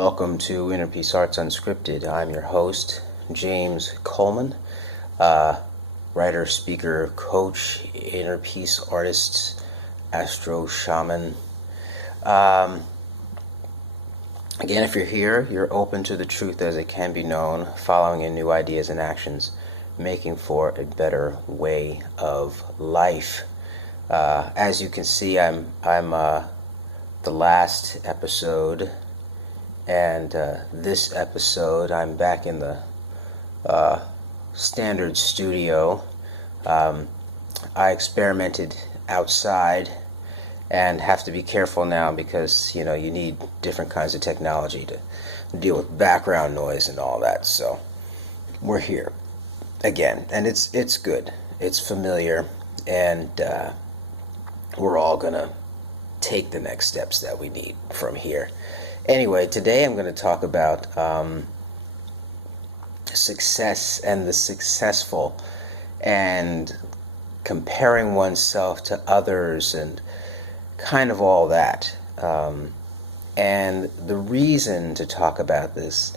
Welcome to Inner Peace Arts Unscripted. I'm your host, James Coleman, writer, speaker, coach, inner peace artist, astro shaman. Again, if you're here, you're open to the truth as it can be known, following in new ideas and actions, making for a better way of life. As you can see, I'm the last episode. And this episode, I'm back in the standard studio. I experimented outside and have to be careful now because, you need different kinds of technology to deal with background noise and all that. So we're here again, and it's good. It's familiar, and we're all going to take the next steps that we need from here. Anyway, today I'm going to talk about success and the successful and comparing oneself to others and kind of all that. And the reason to talk about this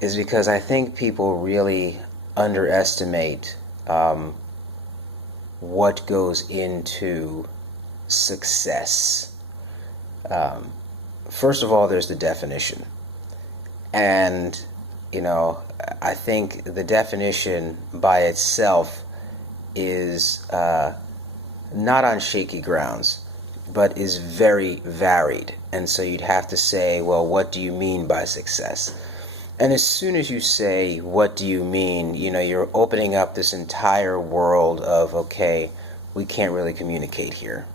is because I think people really underestimate what goes into success. First of all, there's the definition. And, I think the definition by itself is not on shaky grounds, but is very varied. And so you'd have to say, well, what do you mean by success? And as soon as you say, what do you mean, you're opening up this entire world of, okay, we can't really communicate here.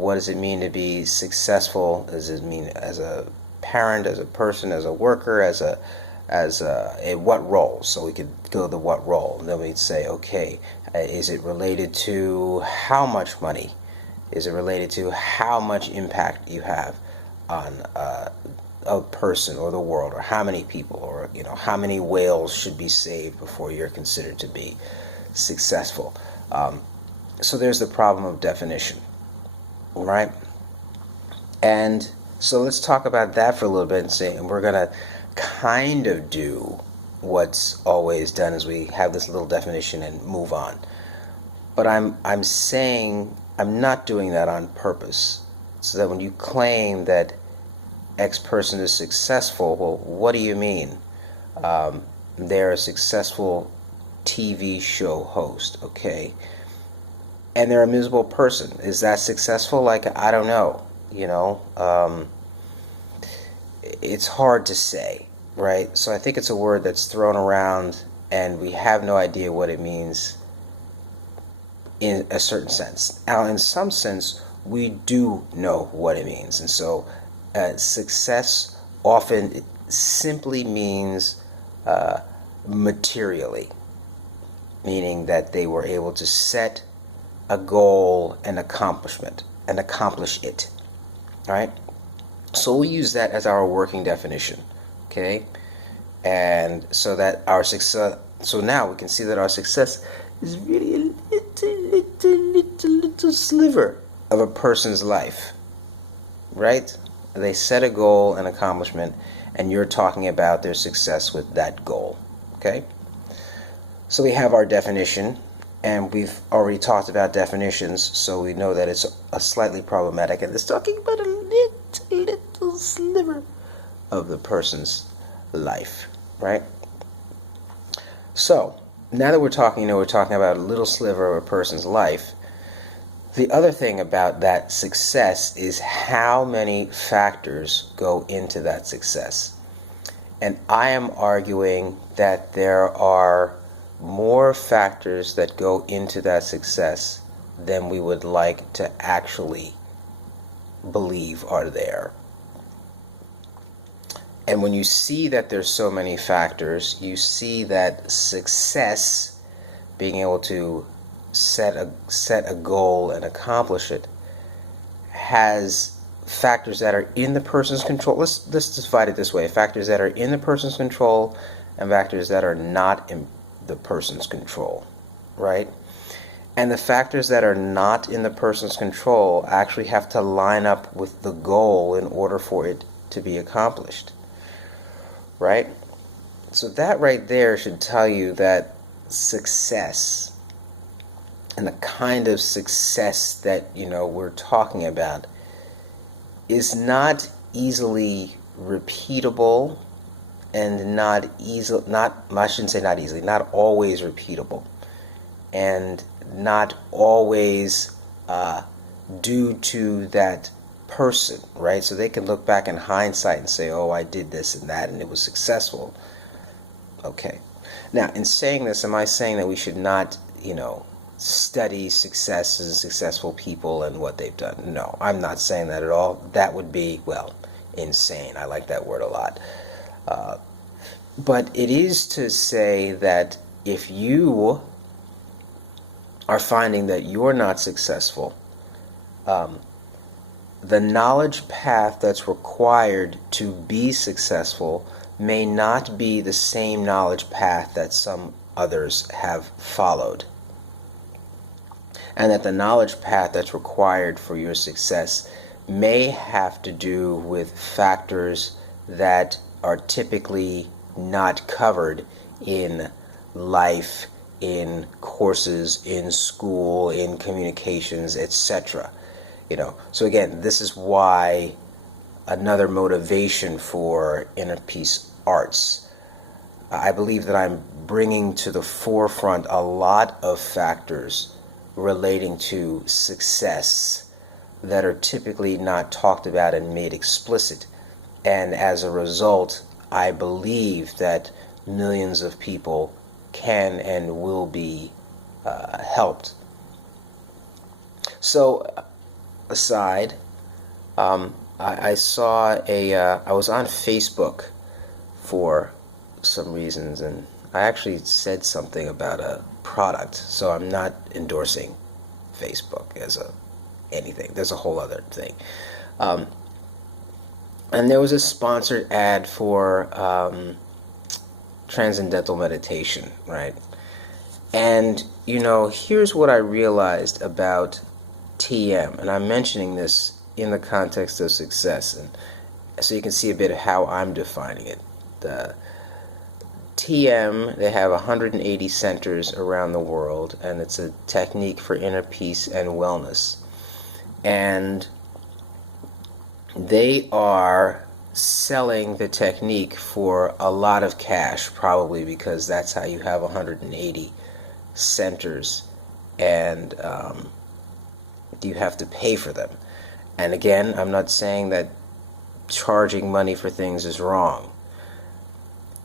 What does it mean to be successful? Does it mean as a parent, as a person, as a worker, in what role? So we could go to what role. And then we'd say, okay, is it related to how much money? Is it related to how much impact you have on a person or the world, or how many people, or how many whales should be saved before you're considered to be successful? So there's the problem of definition. Right? And so let's talk about that for a little bit and we're going to kind of do what's always done as we have this little definition and move on. But I'm saying I'm not doing that on purpose. So that when you claim that X person is successful, well, what do you mean? They're a successful TV show host, okay? And they're a miserable person. Is that successful? I don't know. It's hard to say, right? So I think it's a word that's thrown around and we have no idea what it means in a certain sense. Now, in some sense, we do know what it means. And so success often simply means materially, meaning that they were able to set a goal and accomplish it. All right? So we use that as our working definition, okay? And so that our success, so now we can see that our success is really a little sliver of a person's life, right? They set a goal and accomplishment, and you're talking about their success with that goal, okay? So we have our definition. And we've already talked about definitions, so we know that it's a slightly problematic, and it's talking about a little sliver of the person's life, right? So, now that we're talking about a little sliver of a person's life, the other thing about that success is how many factors go into that success. And I am arguing that there are more factors that go into that success than we would like to actually believe are there. And when you see that there's so many factors, you see that success, being able to set a goal and accomplish it, has factors that are in the person's control. Let's divide it this way: factors that are in the person's control and factors that are not in the person's control, right? And the factors that are not in the person's control actually have to line up with the goal in order for it to be accomplished, right? So that right there should tell you that success, and the kind of success that, we're talking about, is not easily repeatable, and not always repeatable, and not always due to that person, right? So they can look back in hindsight and say, oh, I did this and that and it was successful. Okay. Now, in saying this, am I saying that we should not, study successes and successful people and what they've done? No, I'm not saying that at all. That would be, insane. I like that word a lot. But it is to say that if you are finding that you're not successful, the knowledge path that's required to be successful may not be the same knowledge path that some others have followed. And that the knowledge path that's required for your success may have to do with factors that are typically not covered in life, in courses, in school, in communications, etc. So again, this is why another motivation for Inner Peace Arts. I believe that I'm bringing to the forefront a lot of factors relating to success that are typically not talked about and made explicit. And as a result, I believe that millions of people can and will be helped. So, aside, I saw I was on Facebook for some reasons, and I actually said something about a product, so I'm not endorsing Facebook as anything. There's a whole other thing. And there was a sponsored ad for Transcendental Meditation, right? And, here's what I realized about TM, and I'm mentioning this in the context of success, and so you can see a bit of how I'm defining it. The TM, they have 180 centers around the world, and it's a technique for inner peace and wellness. And they are selling the technique for a lot of cash, probably because that's how you have 180 centers, and you have to pay for them. And again, I'm not saying that charging money for things is wrong.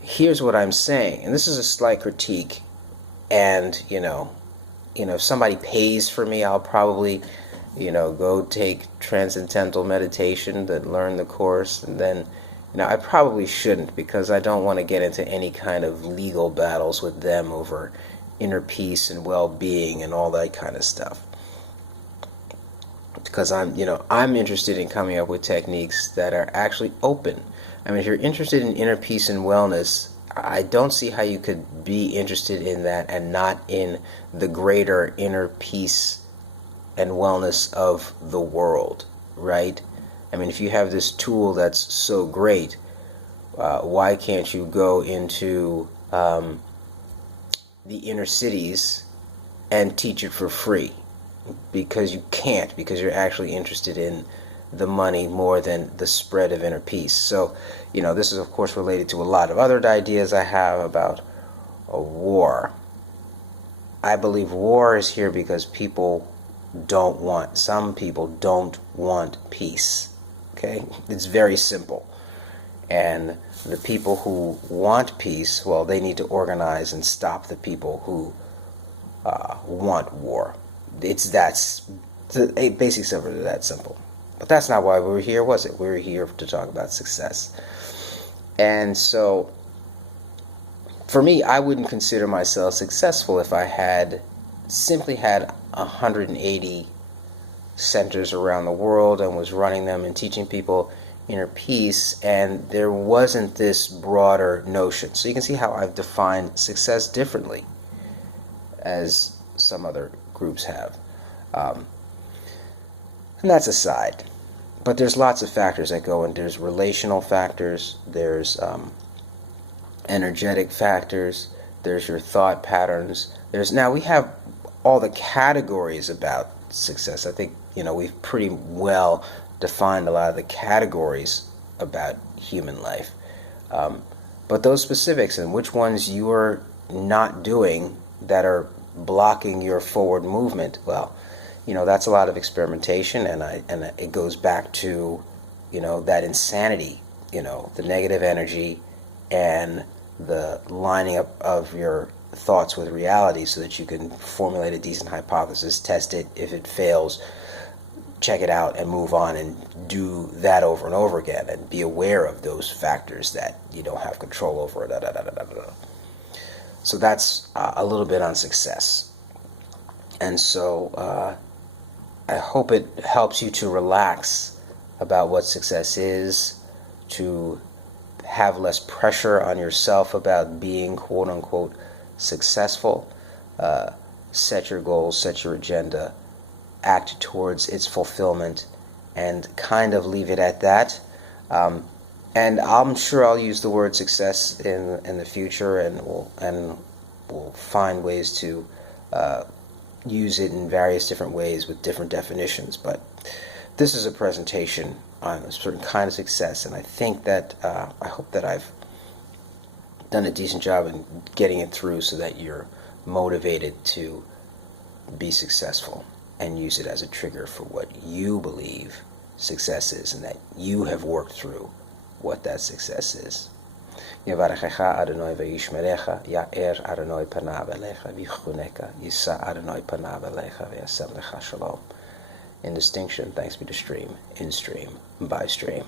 Here's what I'm saying, and this is a slight critique, and if somebody pays for me, I'll probably go take Transcendental Meditation, then learn the course, and then I probably shouldn't, because I don't want to get into any kind of legal battles with them over inner peace and well-being and all that kind of stuff. Because I'm interested in coming up with techniques that are actually open. I mean, if you're interested in inner peace and wellness, I don't see how you could be interested in that and not in the greater inner peace and wellness of the world, right? I mean, if you have this tool that's so great, why can't you go into the inner cities and teach it for free? Because you can't, because you're actually interested in the money more than the spread of inner peace. So, this is of course related to a lot of other ideas I have about a war. I believe war is here because some people don't want peace. Okay? It's very simple. And the people who want peace, well, they need to organize and stop the people who want war. It's a basic simple, that simple. But that's not why we were here, was it? We were here to talk about success. And so, for me, I wouldn't consider myself successful if I had simply had 180 centers around the world and was running them and teaching people inner peace, and there wasn't this broader notion. So you can see how I've defined success differently as some other groups have. And that's aside. But there's lots of factors that go in. There's relational factors, there's energetic factors, there's your thought patterns. Now we have all the categories about success. I think, we've pretty well defined a lot of the categories about human life. But those specifics and which ones you are not doing that are blocking your forward movement, well, that's a lot of experimentation, and it goes back to, that insanity, the negative energy and the lining up of your thoughts with reality so that you can formulate a decent hypothesis, test it. If it fails, check it out and move on and do that over and over again and be aware of those factors that you don't have control over. So that's a little bit on success. And so I hope it helps you to relax about what success is, to have less pressure on yourself about being quote-unquote successful. Set your goals, set your agenda, act towards its fulfillment, and kind of leave it at that. And I'm sure I'll use the word success in the future, and we'll find ways to use it in various different ways with different definitions. But this is a presentation on a certain kind of success, and I think that I hope that I've done a decent job in getting it through so that you're motivated to be successful and use it as a trigger for what you believe success is, and that you have worked through what that success is. Yavarechecha Adonai v'yishmerecha, Ya'er Adonai panav elecha v'yichuneka, Yisa Adonai panav elecha v'yasem lecha shalom. In distinction, thanks be to stream, in stream, by stream.